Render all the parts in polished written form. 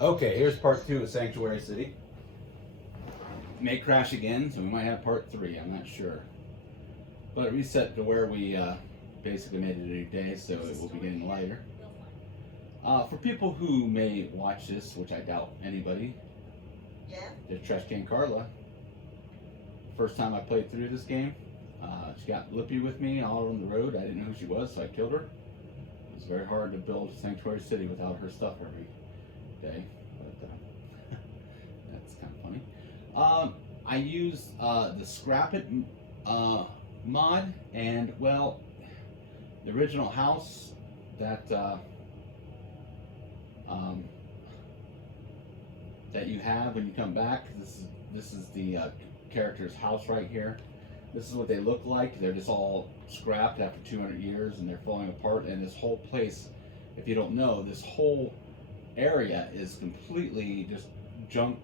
Okay, here's part 2 of Sanctuary City. May crash again, so we might have part 3, I'm not sure. But it reset to where we basically made it a new day, so it will be getting lighter. For people who may watch this, which I doubt anybody, there's Trash Can Carla. First time I played through this game, she got lippy with me all on the road. I didn't know who she was, so I killed her. It was very hard to build Sanctuary City without her stuff every day, but that's kind of funny. I use the Scrap It mod, and well, the original house that that you have when you come back. This is the character's house right here. This is what they look like. They're just all scrapped after 200 years, and they're falling apart. And this whole place, if you don't know, this whole area is completely just junk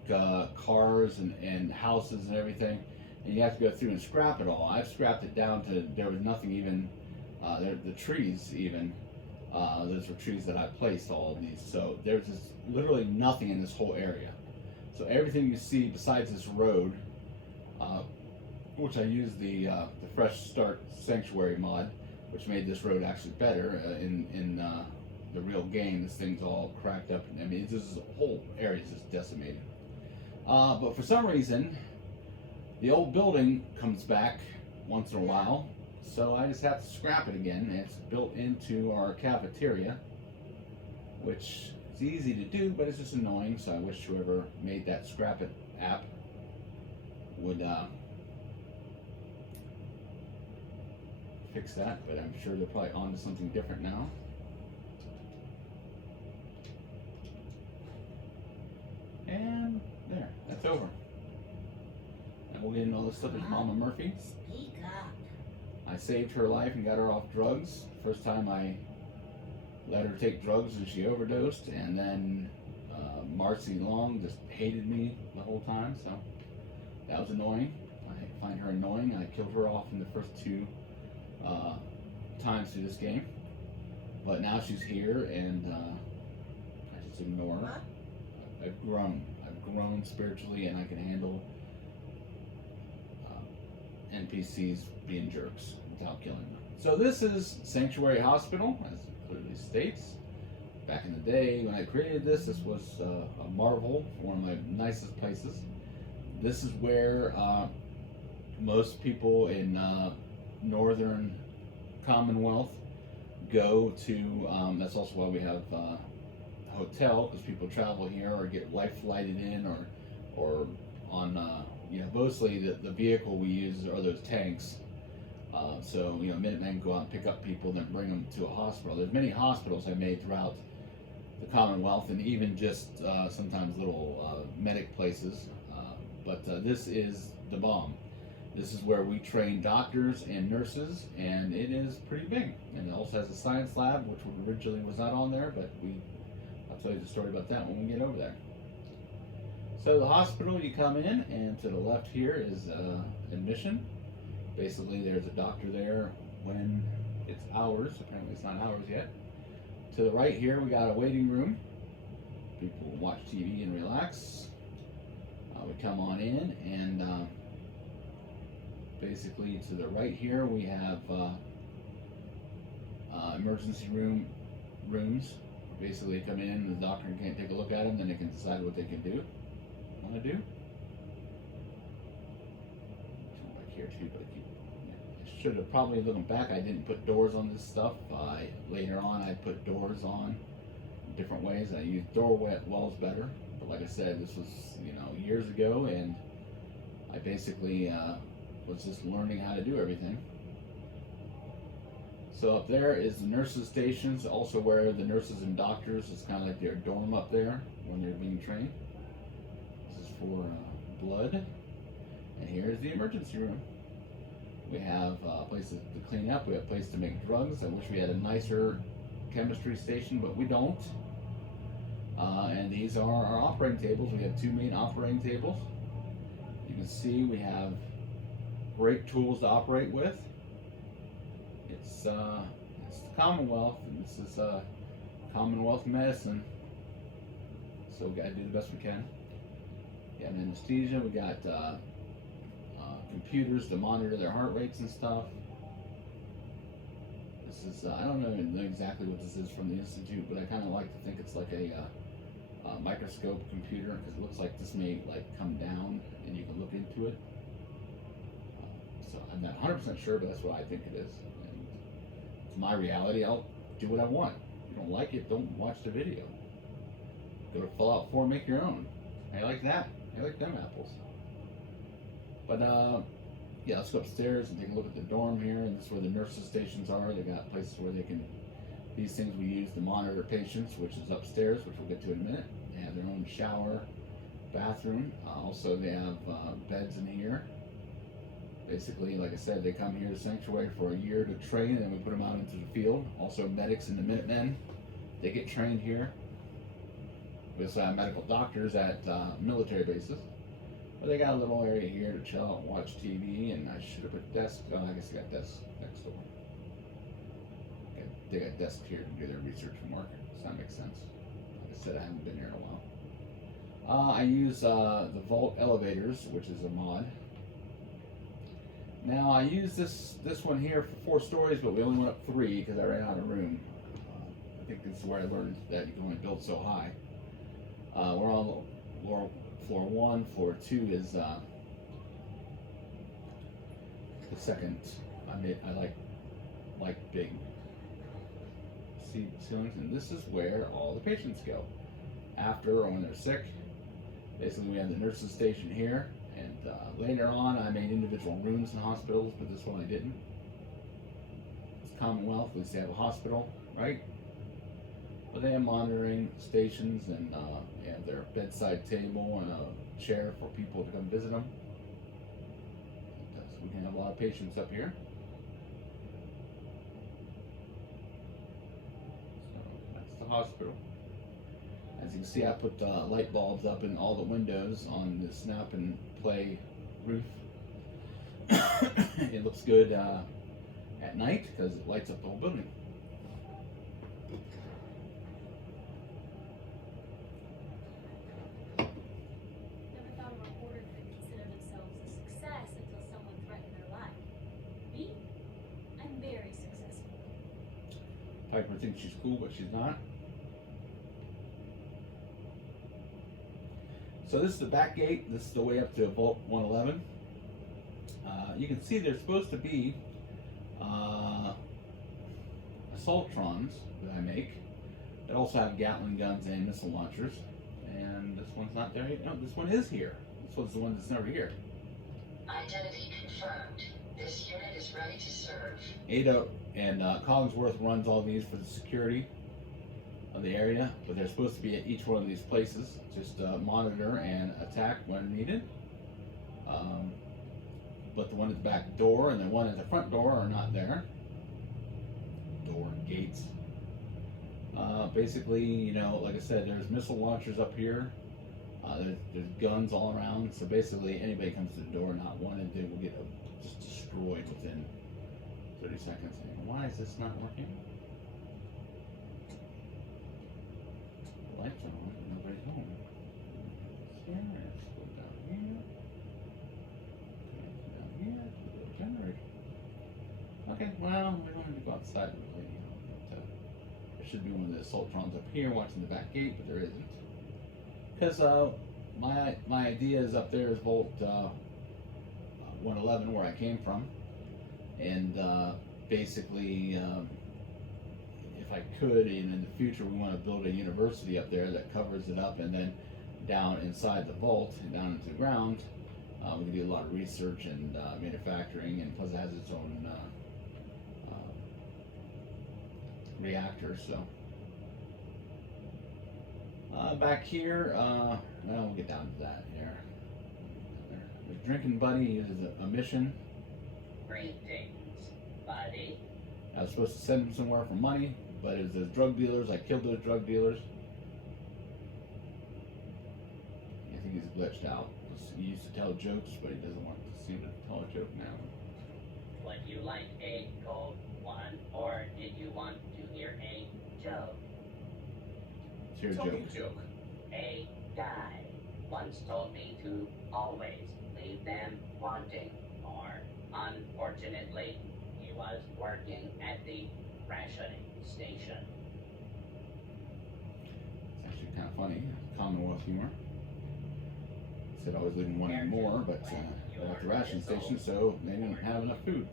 cars and houses and everything, and you have to go through and scrap it all. I've scrapped it down to there was nothing even the trees even those were trees that I placed all of these, so there's just literally nothing in this whole area. So everything you see besides this road, which I used the Fresh Start Sanctuary mod, which made this road actually better in the real game. This thing's all cracked up. I mean, this whole area is just decimated. But for some reason, the old building comes back once in a while, so I just have to scrap it again. It's built into our cafeteria, which is easy to do, but it's just annoying. So I wish whoever made that Scrap It app would fix that, but I'm sure they're probably on to something different now. And there, that's over. And we'll get into all this stuff with Mama Murphy. Speak up. I saved her life and got her off drugs. First time I let her take drugs and she overdosed, and then Marcy Long just hated me the whole time, so that was annoying. I find her annoying. I killed her off in the first two times through this game, but now she's here and I just ignore her. I've grown spiritually, and I can handle NPCs being jerks without killing them. So this is Sanctuary Hospital, as it clearly states. Back in the day when I created this, this was a marvel, one of my nicest places. This is where most people in Northern Commonwealth go to. That's also why we have a hotel, because people travel here or get life flighted in, or on mostly the vehicle we use are those tanks. So Minutemen go out and pick up people and then bring them to a hospital. There's many hospitals I made throughout the Commonwealth, and even just sometimes little medic places. But this is the bomb. This is where we train doctors and nurses, and it is pretty big. And it also has a science lab, which originally was not on there, but I'll tell you the story about that when we get over there. So the hospital, you come in, and to the left here is admission. Basically, there's a doctor there when it's hours. Apparently, it's not hours yet. To the right here, we got a waiting room. People watch TV and relax. We come on in, and basically to the right here, we have emergency rooms. Basically, come in, the doctor can't take a look at them, then they can decide what they can want to do. Back here too, but I should have probably, looking back, I didn't put doors on this stuff. Later on, I put doors on different ways. I used door walls better, but like I said, this was years ago, and I basically was just learning how to do everything. So up there is the nurses' stations, also where the nurses and doctors, it's kind of like their dorm up there when they're being trained. This is for blood. And here's the emergency room. We have places to clean up. We have a place to make drugs. I wish we had a nicer chemistry station, but we don't. And these are our operating tables. We have two main operating tables. You can see we have great tools to operate with. It's the Commonwealth, and this is Commonwealth medicine. so we gotta do the best we can. We got anesthesia. We got computers to monitor their heart rates and stuff. This is I don't know exactly what this is from the institute, but I kind of like to think it's like a microscope computer, because it looks like this may like come down and you can look into it. So I'm not 100% sure, but that's what I think it is. And it's my reality. I'll do what I want. If you don't like it, don't watch the video. Go to Fallout 4 and make your own. I like that. I like them apples. But yeah, let's go upstairs and take a look at the dorm here. And this is where the nurses' stations are. They got places where they can, these things we use to monitor patients, which is upstairs, which we'll get to in a minute. They have their own shower, bathroom. Also, they have beds in here. Basically, like I said, they come here to Sanctuary for a year to train, and then we put them out into the field. Also, medics and the Minutemen, they get trained here. We also have medical doctors at military bases. But they got a little area here to chill out and watch TV, and I should have put desks. Oh, I guess they got desks next door. They got desks here to do their research and work, so that makes sense. Like I said, I haven't been here in a while. I use the Vault elevators, which is a mod. Now I use this one here for 4 stories, but we only went up 3 because I ran out of room. I think this is where I learned that you can only build so high. We're on floor 1. Floor 2 is the second. I like big ceilings, and this is where all the patients go after or when they're sick. Basically, we have the nurses' station here, and later on I made individual rooms in hospitals, but this one I didn't. It's Commonwealth, at least they have a hospital, right? But they have monitoring stations, and they have their bedside table and a chair for people to come visit them. So we can have a lot of patients up here. So that's the hospital. As you can see, I put light bulbs up in all the windows on the Snap and Play roof. It looks good at night because it lights up the whole building. Never thought a reporter could consider themselves a success until someone threatened their life. Me? I'm very successful. Piper thinks she's cool, but she's not. So this is the back gate. This is the way up to Vault 111. You can see there's supposed to be assaultrons that I make that also have Gatling guns and missile launchers. And this one's not there yet. No, this one is here. This one's the one that's never here. Identity confirmed. This unit is ready to serve. Ada and Collingsworth runs all these for the security of the area, but they're supposed to be at each one of these places. Just monitor and attack when needed. But the one at the back door and the one at the front door are not there. Door and gates. Basically, you know, like I said, there's missile launchers up here. There's guns all around. So basically, anybody comes to the door not wanted, they will get just destroyed within 30 seconds. Why is this not working? The lights are on, but nobody's home. Here, let's go down here. Down here, the generator. Okay, well, we don't have to go outside really. But, there should be one of the assaultrons up here watching the back gate, but there isn't. Because my idea is up there is Vault 111, where I came from, and basically, if I could, and in the future, we want to build a university up there that covers it up, and then down inside the vault and down into the ground, we can do a lot of research and manufacturing, and plus it has its own reactor. So back here, well, we'll get down to that here. The drinking buddy uses a mission. Greetings, buddy. I was supposed to send him somewhere for money, but it was those drug dealers. I killed those drug dealers. I think he's glitched out. He used to tell jokes, but he doesn't want to seem to tell a joke now. Would you like a cold one, or did you want to hear a joke? It's your joke. A A guy once told me to always leave them wanting more. Unfortunately, he was working at the rationing station. It's actually kind of funny. Commonwealth humor. Said always leaving wanting more, but they're at the ration station, so they didn't have enough food.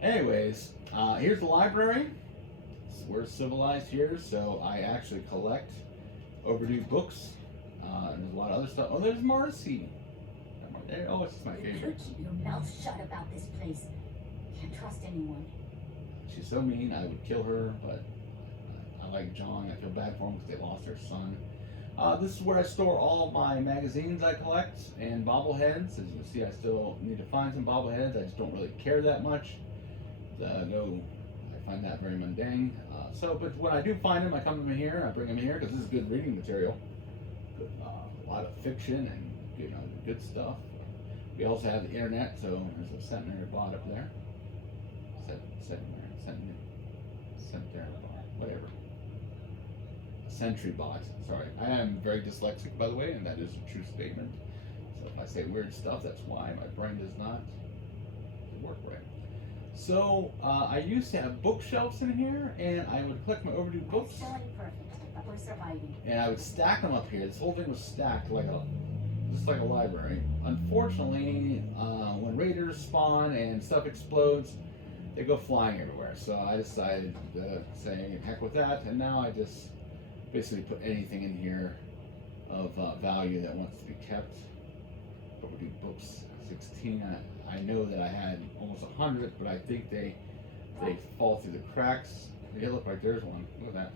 Anyways, here's the library. We're civilized here, so I actually collect overdue books. And there's a lot of other stuff. Oh, there's Marcy. Oh, it's my You favorite. could keep your mouth shut about this place. Can't trust anyone. She's so mean, I would kill her, but I like John. I feel bad for him because they lost their son. This is where I store all my magazines I collect and bobbleheads. As you can see, I still need to find some bobbleheads. I just don't really care that much. I find that very mundane. But when I do find them, I come to them here. I bring them here because this is good reading material. Good, a lot of fiction and good stuff. We also have the internet, so there's a centenary bot up there. Centenary bot, whatever. Sentry bot. Sorry, I am very dyslexic, by the way, and that is a true statement. So if I say weird stuff, that's why my brain does not work right. So I used to have bookshelves in here, and I would collect my overdue books, Selling perfect, but we're surviving. and I would stack them up here. This whole thing was stacked just like a library. Unfortunately, when raiders spawn and stuff explodes, they go flying everywhere. So I decided to say heck with that, and now I just basically put anything in here of value that wants to be kept. Overdue books, 16. I know that I had almost 100, but I think they fall through the cracks. Yeah, look, right there's one. Look at that.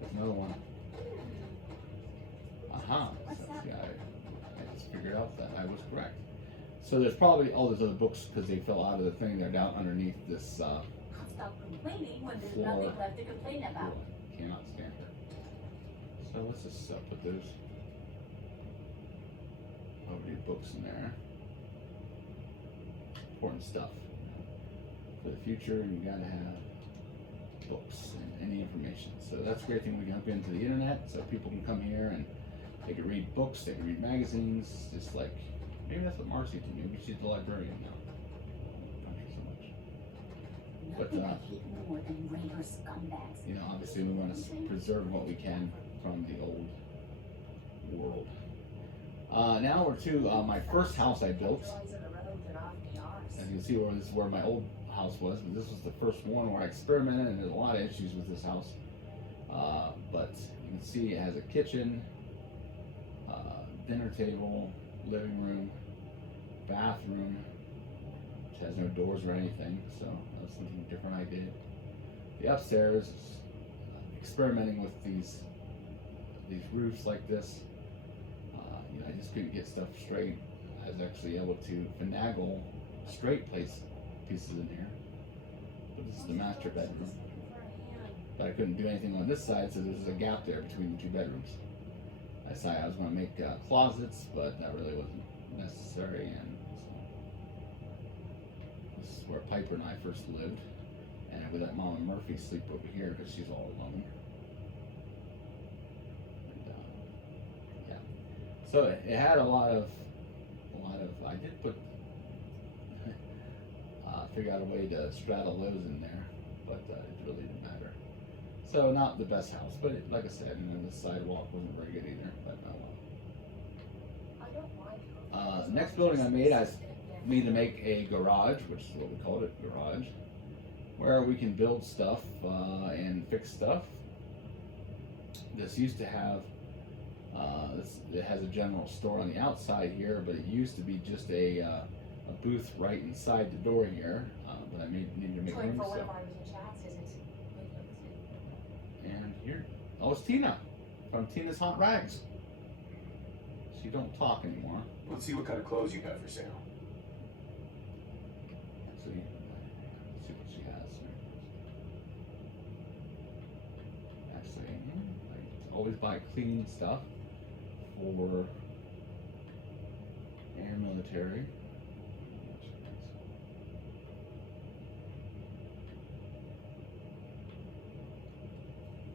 There's another one. Aha. So, yeah, I just figured out that I was correct. So there's probably all those other books because they fell out of the thing. They're down underneath this. I'll stop complaining when there's Floor. nothing left to complain about. Cannot stand it. So let's just put those overdue books in there. Important stuff for the future. You gotta have books and any information. So that's a great thing. We can hook into the internet, so people can come here and they can read books, they can read magazines, just like maybe that's what Marcy did. Maybe she's the librarian now. Thank you so much. But, Nothing I hate more than raider scumbags. Obviously we want to preserve what we can from the old world. Now we're to my first house I built. As you can see, this is where my old house was, but this was the first one where I experimented, and there's a lot of issues with this house. But you can see it has a kitchen, dinner table, living room, bathroom, which has no doors or anything, so that was something different I did. The upstairs is experimenting with these roofs like this. I just couldn't get stuff straight. I was actually able to finagle straight pieces in here. But this is the master bedroom. But I couldn't do anything on this side, so there's a gap there between the two bedrooms. I decided I was going to make closets, but that really wasn't necessary. And so this is where Piper and I first lived. And we let Mama Murphy sleep over here because she's all alone. And, yeah. So it had a lot of. I did put. Figure out a way to straddle those in there, but it really didn't matter. So not the best house, but like I said, and then the sidewalk wasn't very good either. But the next building I made to make a garage, which is what we called it, garage, where we can build stuff and fix stuff. This used to have. It has a general store on the outside here, but it used to be just a booth right inside the door here, but I needed to make room. So. And here, it's Tina from Tina's Hot Rags. She don't talk anymore. Let's see what kind of clothes you got for sale. Actually, let's see what she has. Actually, I always buy clean stuff for air military.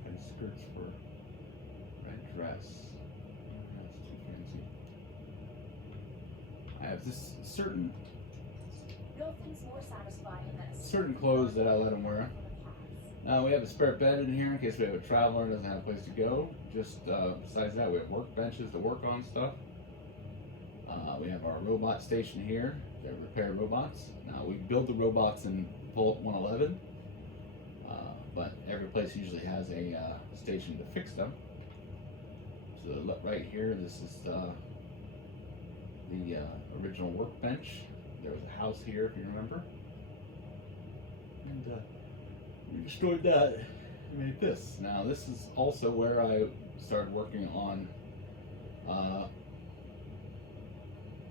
And skirts for red dress. That's too fancy. I have this certain Nothing's more satisfying than a certain clothes that I let him wear. Now we have a spare bed in here in case we have a traveler who doesn't have a place to go. Just besides that, we have workbenches to work on stuff. We have our robot station here to repair robots. Now we build the robots in Vault 111, but every place usually has a station to fix them. So look right here, this is the original workbench. There was a house here, if you remember, and we destroyed that and made this. Now this is also where I started working on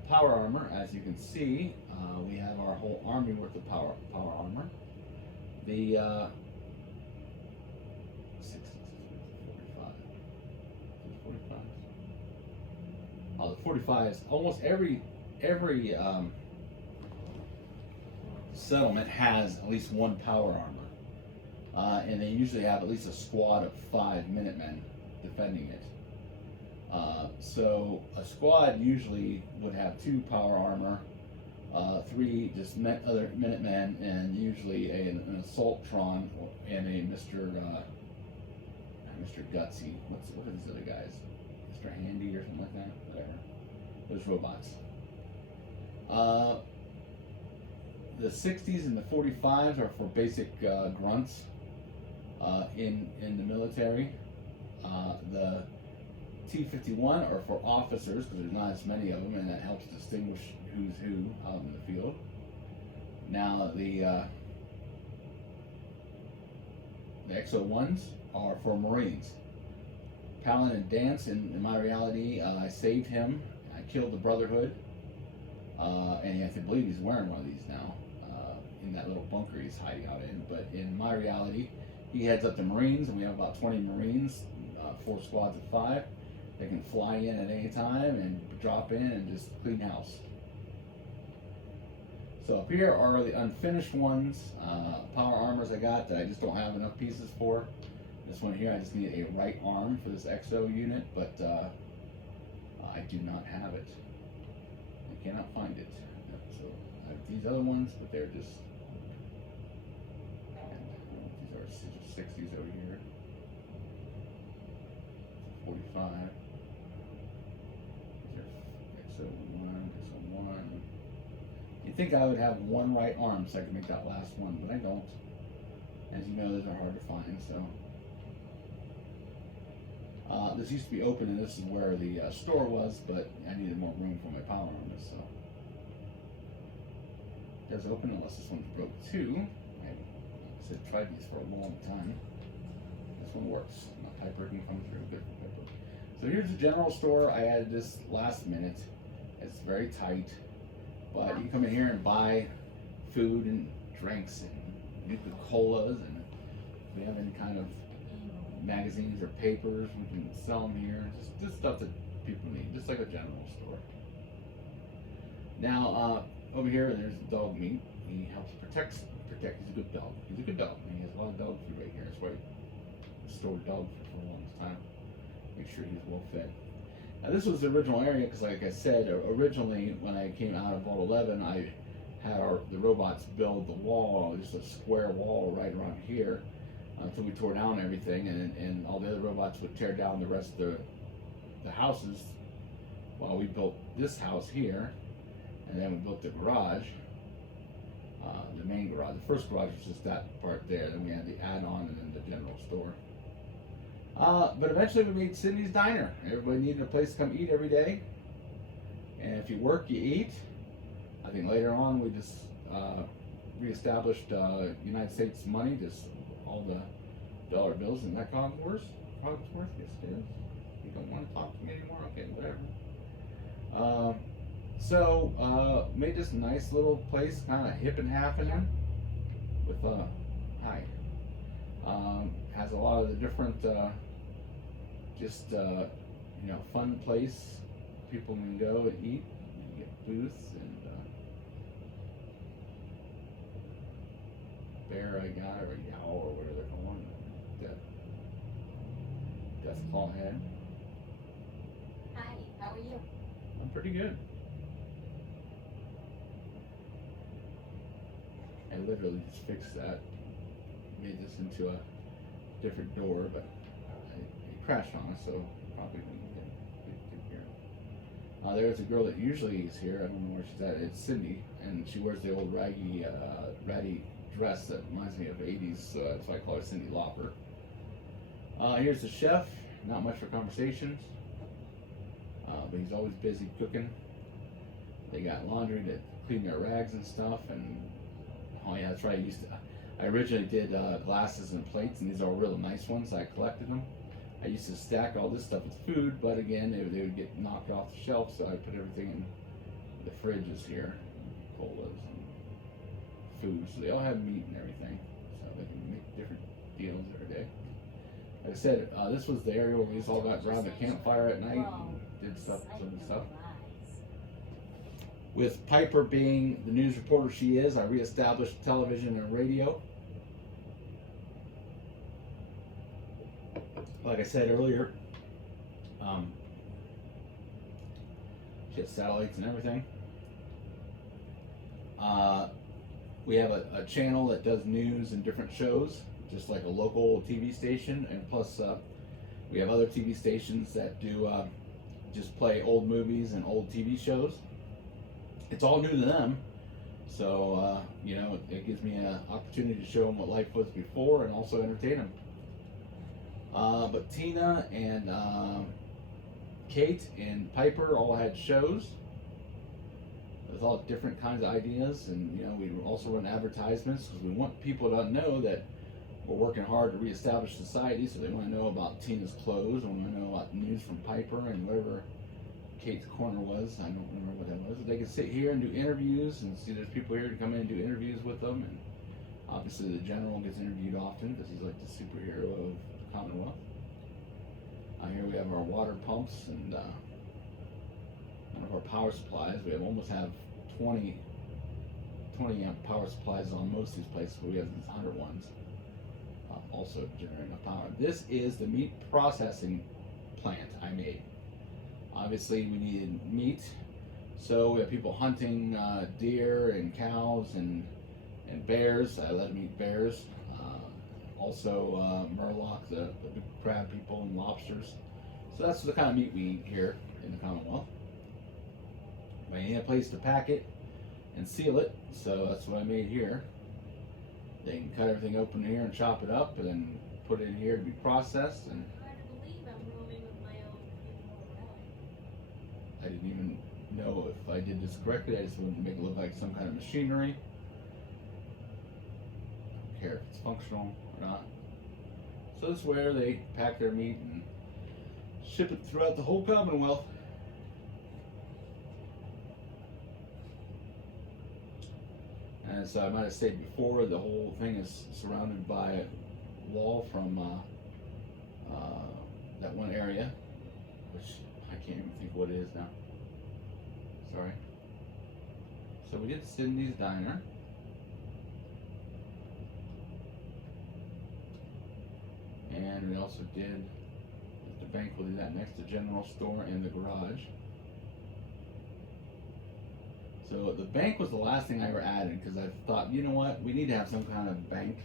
power armor. As you can see, we have our whole army worth of power armor. The 45. Oh, the 45s. Almost every settlement has at least one power armor, and they usually have at least a squad of 5 Minutemen defending it. So a squad usually would have 2 power armor, 3 just other Minutemen, and usually an Assaultron and a Mr. Gutsy. What are these other guys? Mr. Handy or something like that? Whatever. Those robots. The 60s and the 45s are for basic grunts in the military. The T-51 are for officers because there's not as many of them, and that helps distinguish who's who out in the field. Now the XO1s are for Marines. Paladin Dance, in my reality, I saved him. I killed the Brotherhood, and I believe he's wearing one of these now in that little bunker he's hiding out in. But in my reality, he heads up the Marines, and we have about 20 Marines, 4 squads of 5. They can fly in at any time and drop in and just clean house. So up here are the unfinished ones, power armors I got that I just don't have enough pieces for. This one here, I just need a right arm for this XO unit, but I do not have it. I cannot find it. So I have these other ones, but they're just, these are 60s over here. 45. These are XO1, XO1. You'd think I would have one right arm so I could make that last one, but I don't. As you know, those are hard to find, so. This used to be open, and this is where the store was, but I needed more room for my power armor, so. It does open unless this one's broke too. I said tried these for a long time. This one works. My Piper can come through. Good for Piper. So here's the general store. I added this last minute. It's very tight, but you can come in here and buy food and drinks and Nuka-Colas, and if we have any kind of magazines or papers, we can sell them here. Just stuff that people need, just like a general store. Now, over here, there's dog meat. He helps protect. He's a good dog. He's a good dog. And he has a lot of dog food right here. That's why he stored dog food for a long time. Make sure he's well fed. Now, this was the original area because, like I said, originally when I came out of Vault 11, I had the robots build the wall, just a square wall right around here, until we tore down everything, and all the other robots would tear down the rest of the houses while we built this house here, and then we built the garage, the main garage. The first garage was just that part there, then we had the add-on and then the general store. But eventually we made Sydney's Diner. Everybody needed a place to come eat every day, and if you work, you eat. I think later on we just reestablished United States money, just all the dollar bills, and that Cogsworth? Cogsworth? Yes, it is. You don't want to talk to me anymore? Okay, whatever. So, made this nice little place, kind of hip and happening, with has a lot of the different, fun place people can go and eat. You get booths and bear I got, or yowl, or whatever they're calling it. Death claw head. How are you? I'm pretty good. I literally just fixed that. Made this into a different door, but it crashed on us, so probably didn't get here. There's a girl that usually is here. I don't know where she's at. It's Cindy, and she wears the old ratty dress that reminds me of 80s, so that's why I call her Cindy Lauper. Here's the chef. Not much for conversations, but he's always busy cooking. They got laundry to clean their rags and stuff, and oh yeah, that's right. I originally did glasses and plates, and these are real nice ones. I collected them. I used to stack all this stuff with food, but again, they would get knocked off the shelf, so I put everything in the fridges here, colas and food. So they all have meat and everything, so they can make different deals every day. Like I said, this was the area where we all got around the campfire at night and did stuff, some of the stuff. With Piper being the news reporter she is, I reestablished television and radio. Like I said earlier, she has satellites and everything. We have a channel that does news and different shows, just like a local TV station, and plus we have other TV stations that do just play old movies and old TV shows. It's all new to them, so you know, it gives me an opportunity to show them what life was before and also entertain them. But Tina and Kate and Piper all had shows with all different kinds of ideas, and you know, we also run advertisements because we want people to know that we're working hard to reestablish society. So they want to know about Tina's clothes, and want to know about news from Piper and whatever Kate's corner was. I don't remember what that was. They can sit here and do interviews, and see there's people here to come in and do interviews with them. And obviously the general gets interviewed often because he's like the superhero of the Commonwealth. Here we have our water pumps and one of our power supplies. We almost have 20 amp power supplies on most of these places, but we have these 100 ones also generating enough power. This is the meat processing plant I made. Obviously we needed meat, so we have people hunting deer and cows and bears. I let them eat bears. Also murloc, the big crab people, and lobsters. So that's the kind of meat we eat here in the Commonwealth. But you need a place to pack it and seal it, so that's what I made here. They can cut everything open here and chop it up, and then put it in here to be processed. And Hard to believe I'm roaming with my own relic. I didn't even know if I did this correctly. I just wanted to make it look like some kind of machinery. I don't care if it's functional or not. So this is where they pack their meat and ship it throughout the whole Commonwealth. And so I might have stated before, the whole thing is surrounded by a wall from that one area, which I can't even think what it is now. Sorry. So we did Cindy's Diner. And we also did the bank. We'll do that next, the general store and the garage. So the bank was the last thing I ever added because I thought, you know what, we need to have some kind of bank.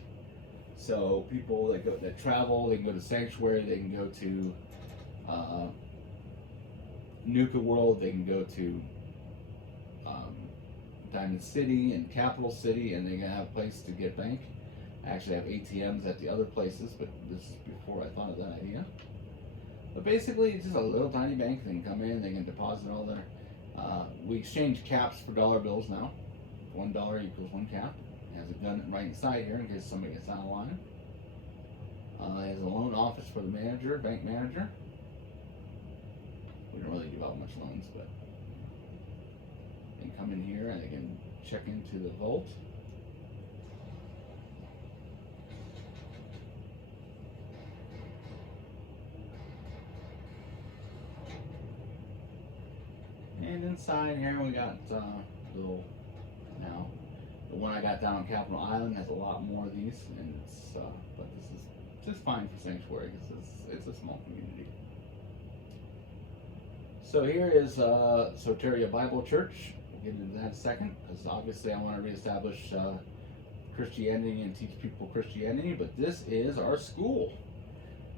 So people that travel, they can go to Sanctuary, they can go to Nuka World, they can go to Diamond City and Capital City, and they can have a place to get bank. I actually have ATMs at the other places, but this is before I thought of that idea. But basically, it's just a little tiny bank. They can come in, they can deposit all their. We exchange caps for dollar bills now. $1 equals 1 cap. It has a gun right inside here in case somebody gets out of line. It has a loan office for the manager, bank manager. We don't really give out much loans, but they can come in here and they can check into the vault. And inside here we got little, now the one I got down on Capitol Island has a lot more of these, and it's but this is just fine for Sanctuary because it's a small community. So here is Soteria Bible Church. We'll get into that in a second, because obviously I want to reestablish Christianity and teach people Christianity, but this is our school.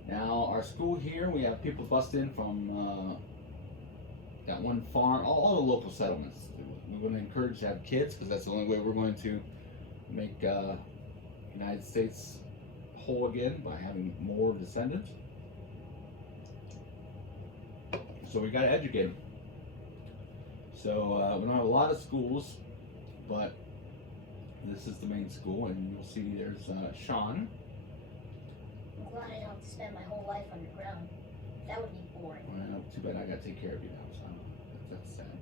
Now, our school here, we have people bust in from that one farm, all the local settlements. We're going to encourage to have kids, because that's the only way we're going to make United States whole again, by having more descendants. So we got to educate them. So we don't have a lot of schools, but this is the main school, and you'll see there's Sean. I'm glad I don't have to spend my whole life underground. That would be boring. Well, too bad I got to take care of you now, so that's sad.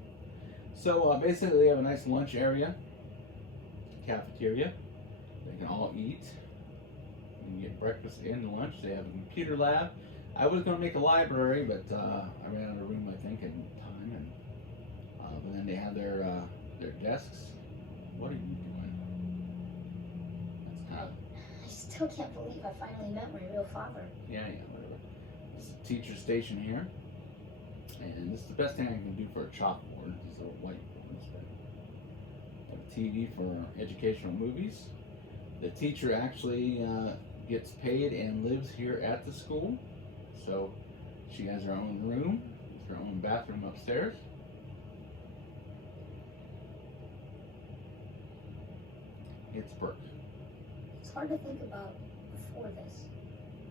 So basically, they have a nice lunch area, cafeteria. They can all eat. You can get breakfast and lunch. They have a computer lab. I was going to make a library, but I ran out of room, I think, and time. And but then they have their desks. What are you doing? That's kind of I still can't believe I finally met my real father. yeah, whatever. This is a teacher station here, and this is the best thing I can do for a chalkboard. These little whiteboards. But a TV for educational movies. The teacher actually gets paid and lives here at the school, so she has her own room, her own bathroom upstairs. It's Brooke. It's hard to think about before this.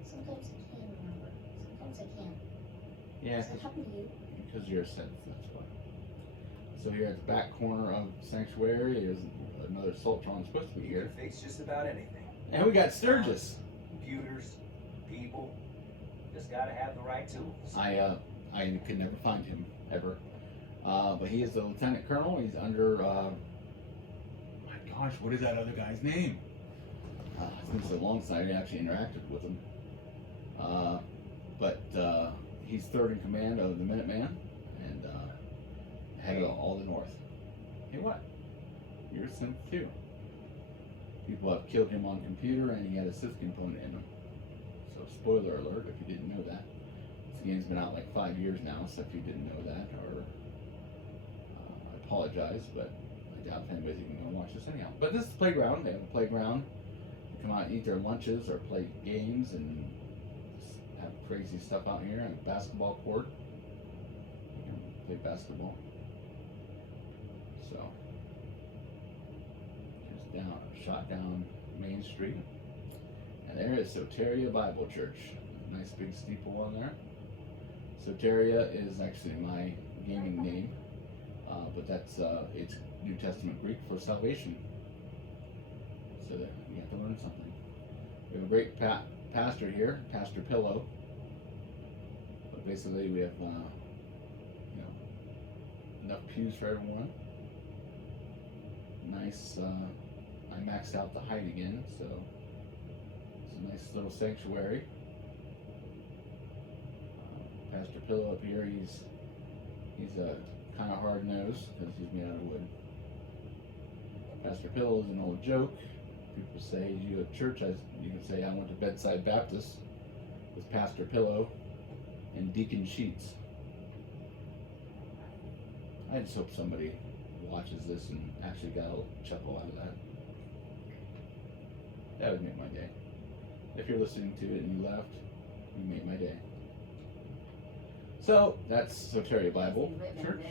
Sometimes I can remember. Sometimes I can't. Yeah, Does that happen to you? because you're a synth, that's why. So here at the back corner of Sanctuary is another Soltron supposed to be You here. can fix just about anything. And we got Sturgis. Computers, people. Just gotta have the right tools. I could never find him, ever. But he is the lieutenant colonel. He's under, my gosh, what is that other guy's name? It's been so long since I actually interacted with him. But he's third in command of the Minuteman and head of all the North. Hey, what? You're a synth too. People have killed him on computer, and he had a Sith component in him. So, spoiler alert if you didn't know that. This game's been out like 5 years now, so if you didn't know that, or I apologize, but I doubt if anybody's even going to watch this anyhow. But this is the playground. They have a playground. They come out and eat their lunches or play games and just have crazy stuff out here. And a basketball court. You can play basketball. So, just down, shot down Main Street. And there is Soteria Bible Church. Nice big steeple on there. Soteria is actually my gaming name, but that's it's New Testament Greek for salvation. So that you have to learn something. We have a great pastor here, Pastor Pillow. But basically, we have enough pews for everyone. Nice. I maxed out the height again, so it's a nice little sanctuary. Pastor Pillow up here, he's a kind of hard nosed because he's made out of wood. Pastor Pillow is an old joke. People say, you at church, you can say, I went to Bedside Baptist with Pastor Pillow and Deacon Sheets. I just hope somebody watches this and actually got a chuckle out of that. That would make my day. If you're listening to it and you left, you made my day. So that's Soteria Bible Church.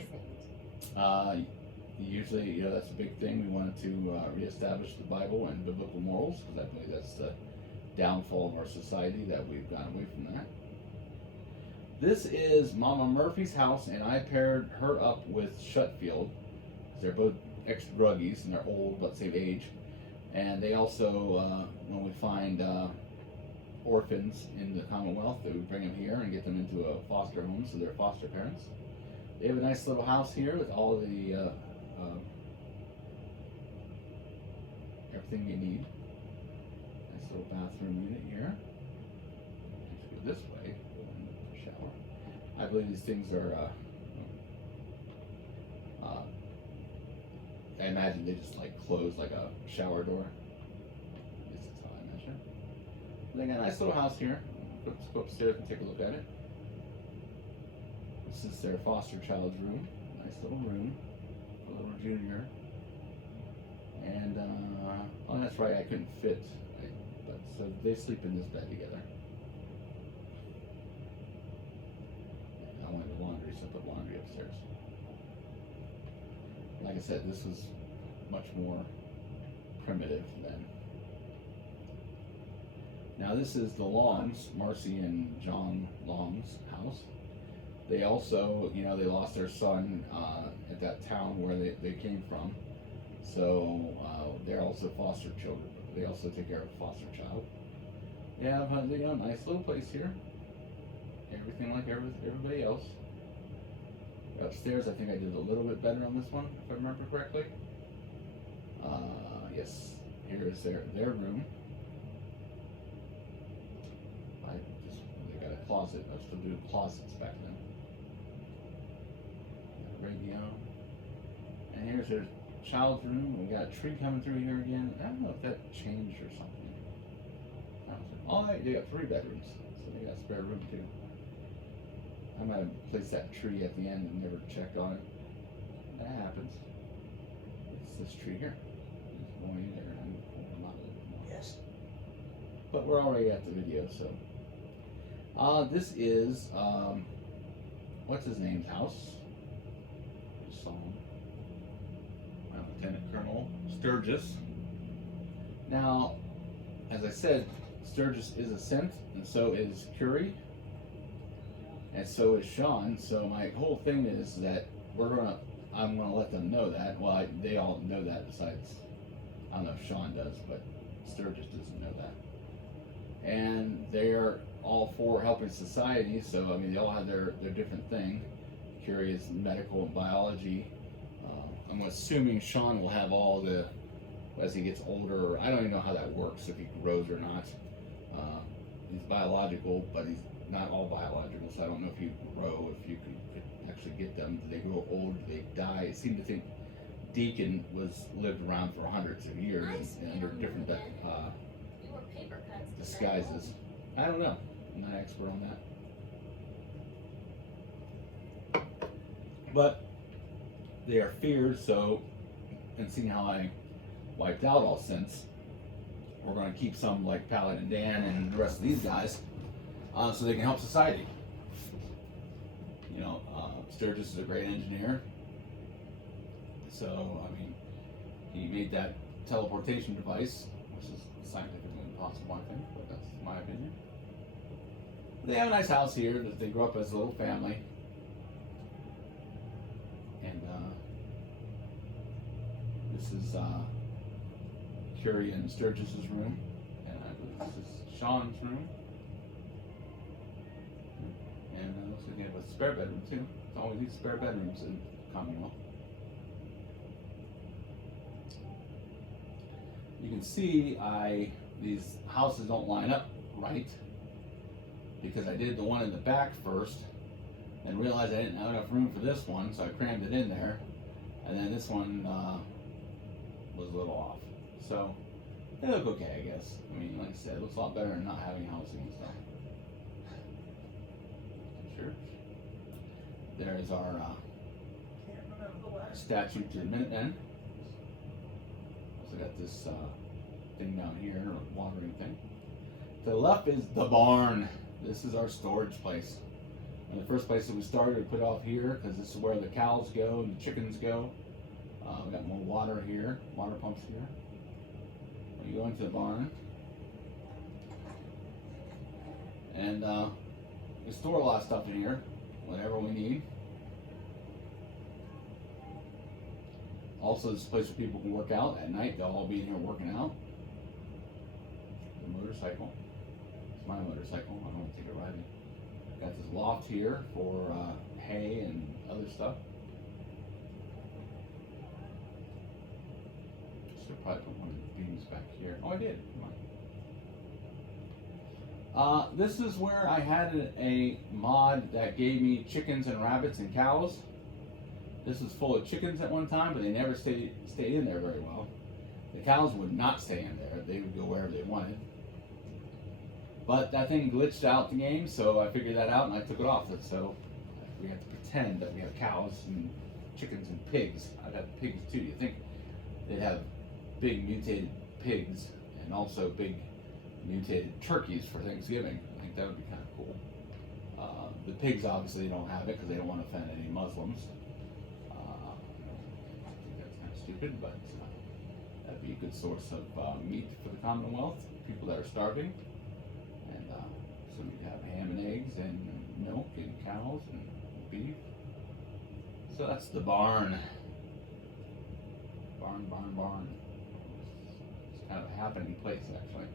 Usually, that's a big thing. We wanted to reestablish the Bible and biblical morals, because I believe that's the downfall of our society, that we've gone away from that. This is Mama Murphy's house, and I paired her up with Shutfield, because they're both ex-druggies, and they're old, but same age. And they also, when we find orphans in the Commonwealth, that we bring them here and get them into a foster home, so they're foster parents. They have a nice little house here with all the everything you need. Nice little bathroom unit here. Let's go this way. Shower. I believe these things are. I imagine they just like close like a shower door. At least that's how I imagine. They got a nice little house here. Let's go upstairs and take a look at it. This is their foster child's room. Nice little room for little Junior. And oh, that's right, I couldn't fit. But so they sleep in this bed together. And I wanted laundry, so I put laundry upstairs. Like I said, this was much more primitive then. Now this is the Longs, Marcy and John Long's house. They also, you know, they lost their son at that town where they came from. So they're also foster children. They also take care of a foster child. They have a nice little place here. Everything like everybody else. Upstairs, I think I did a little bit better on this one, if I remember correctly. Yes, here is their room. They got a closet. I was still doing closets back then. Got a radio. And here's their child's room. We got a tree coming through here again. I don't know if that changed or something. Oh, they got 3 bedrooms, so they got a spare room too. I might have placed that tree at the end and never checked on it. That happens. It's this tree here. It's going in there and not a little bit more. Yes. But we're already at the video, so. This is, what's his name's house? Just saw him. Lieutenant Colonel Sturgis. Now, as I said, Sturgis is a Sent, and so is Curie, and so is Sean. So my whole thing is that I'm gonna let them know that. Well, they all know that. Besides, I don't know if Sean does, but Sturgis doesn't know that. And they're all for helping society. So I mean, they all have their different thing. Curie is medical and biology. I'm assuming Sean will have all the, as he gets older, I don't even know how that works, if he grows or not. He's biological, but he's not all biological, so I don't know if you grow, if you could actually get them. Do they grow old? Do they die? I seem to think Deacon lived around for hundreds of years and under different You wore paper cuts. disguises. I don't know. I'm not an expert on that. But they are feared, so, and seeing how I wiped out all Sents, we're going to keep some like Paladin Dan and the rest of these guys so they can help society. You know, Sturgis is a great engineer, so I mean, he made that teleportation device, which is scientifically impossible, I think, but that's my opinion. They have a nice house here that they grew up as a little family. And this is Curie and Sturgis's room, and I believe this is Sean's room. And it looks like they have a spare bedroom too. It's always these spare bedrooms in Commonwealth. You can see these houses don't line up right because I did the one in the back first and realized I didn't have enough room for this one, so I crammed it in there, and then this one was a little off. So they look okay, I guess. I mean, like I said, it looks a lot better than not having housing and stuff. Church. There's our statue to the Minutemen. Also got this thing down here, watering thing. To the left is the barn. This is our storage place. And the first place that we started, we put off here because this is where the cows go and the chickens go. We got more water here, water pumps here. We go into the barn, and we store a lot of stuff in here, whatever we need. Also, this is a place where people can work out at night. They'll all be in here working out. The motorcycle. It's my motorcycle. I don't want to take it riding. Got this loft here for hay and other stuff. Should probably put one of the beams back here. Oh, I did. Come on. This is where I had a mod that gave me chickens and rabbits and cows. This was full of chickens at one time, but they never stayed in there very well. The cows would not stay in there. They would go wherever they wanted. But that thing glitched out the game, so I figured that out and I took it off. So we have to pretend that we have cows and chickens and pigs. I've had pigs too. You think they'd have big mutated pigs and also big mutated turkeys for Thanksgiving? I think that would be kind of cool. The pigs obviously don't have it because they don't want to offend any Muslims. I think that's kind of stupid, but that'd be a good source of meat for the Commonwealth, people that are starving. And so we'd have ham and eggs and milk and cows and beef. So that's the barn. Barn. It's kind of a happening place, actually.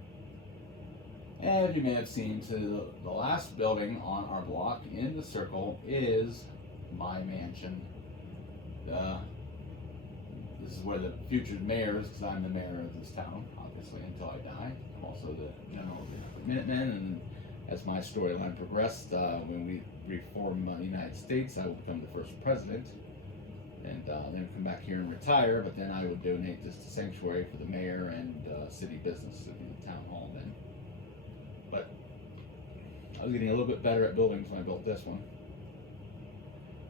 And you may have seen, to the last building on our block in the circle is my mansion. This is where the future mayor is, because I'm the mayor of this town, obviously, until I die. I'm also the general of the Minutemen, and as my storyline progressed, when we reform the United States, I will become the first president, and then come back here and retire, but then I would donate this to Sanctuary for the mayor and city business, so it'd be the town hall then. But I was getting a little bit better at buildings when I built this one.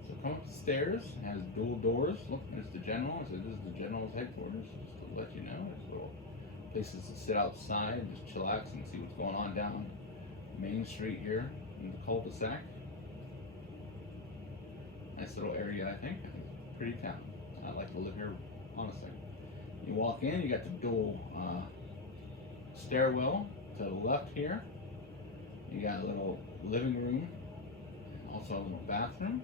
So come up the stairs, it has dual doors. Look, there's the general. So this is the general's headquarters, just to let you know. There's little places to sit outside and just chillax and see what's going on down Main Street here in the cul-de-sac. Nice little area, I think. It's pretty town. I'd like to live here, honestly. You walk in, you got the dual stairwell to the left here. You got a little living room, and also a little bathroom.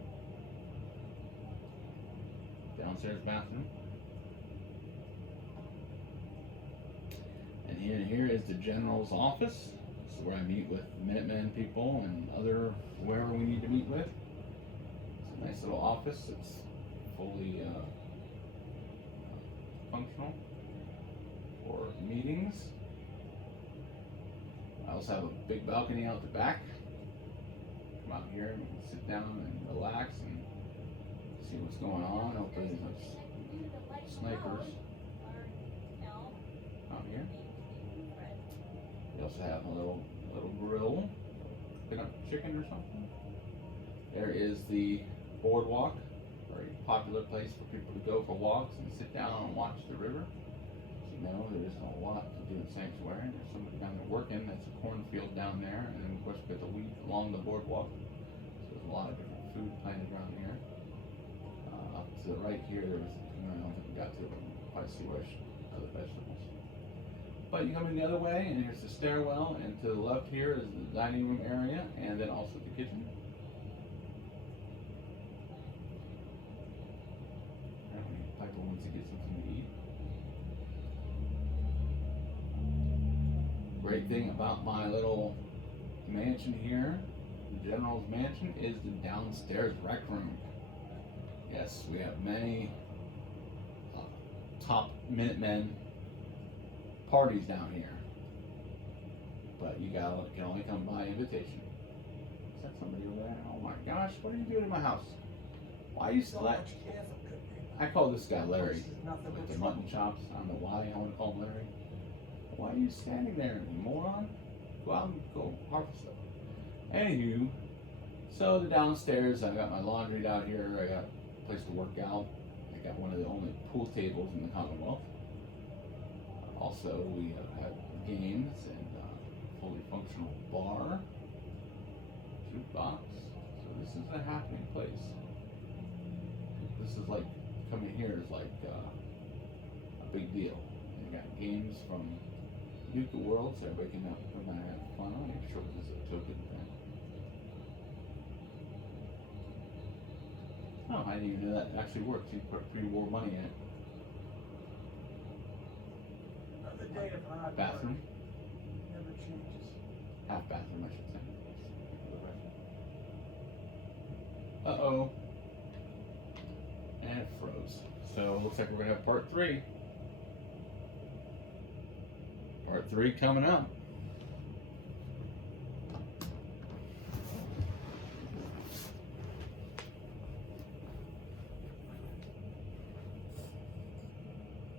Downstairs bathroom. And here is the general's office. This is where I meet with Minutemen people and other whoever we need to meet with. It's a nice little office. It's fully functional for meetings. I also have a big balcony out the back. Come out here and sit down and relax and see what's going on. Hopefully there's no snipers out here. We also have a little grill, pick up chicken or something. There is the boardwalk, very popular place for people to go for walks and sit down and watch the river. As you know, there isn't a lot to do in Sanctuary. There's somebody down there working. That's a cornfield down there, and then of course we got the wheat along the boardwalk. So there's a lot of different food planted around here. Up to the right here, there's, I don't think we got to it, but probably see where other vegetables. But you come in the other way, and here's the stairwell, and to the left here is the dining room area, and then also the kitchen. Apparently, Piper wants to get something to eat. Great thing about my little mansion here, the general's mansion, is the downstairs rec room. Yes, we have many top Minutemen parties down here, but you can only come by invitation. Is that somebody over there? Oh my gosh, what are you doing in my house? Why are you still at? I call this guy Larry with the mutton chops. I don't know why I want to call him Larry. Why are you standing there, you moron? Go out and go harvest stuff. Anywho, so the downstairs, I got my laundry down here. I got a place to work out. I got one of the only pool tables in the Commonwealth. Also, we have games and fully functional bar, jukebox. So this is a happening place. This is like, coming here is like a big deal. And you got games from Nuka World, so everybody can come out and have fun. I'll make sure this is a token thing. Oh, I didn't even know that actually works. You put pre-war money in it. Bathroom. Never changes. Half bathroom, I should say. Uh-oh. And it froze. So it looks like we're gonna have part 3. Part 3 coming up.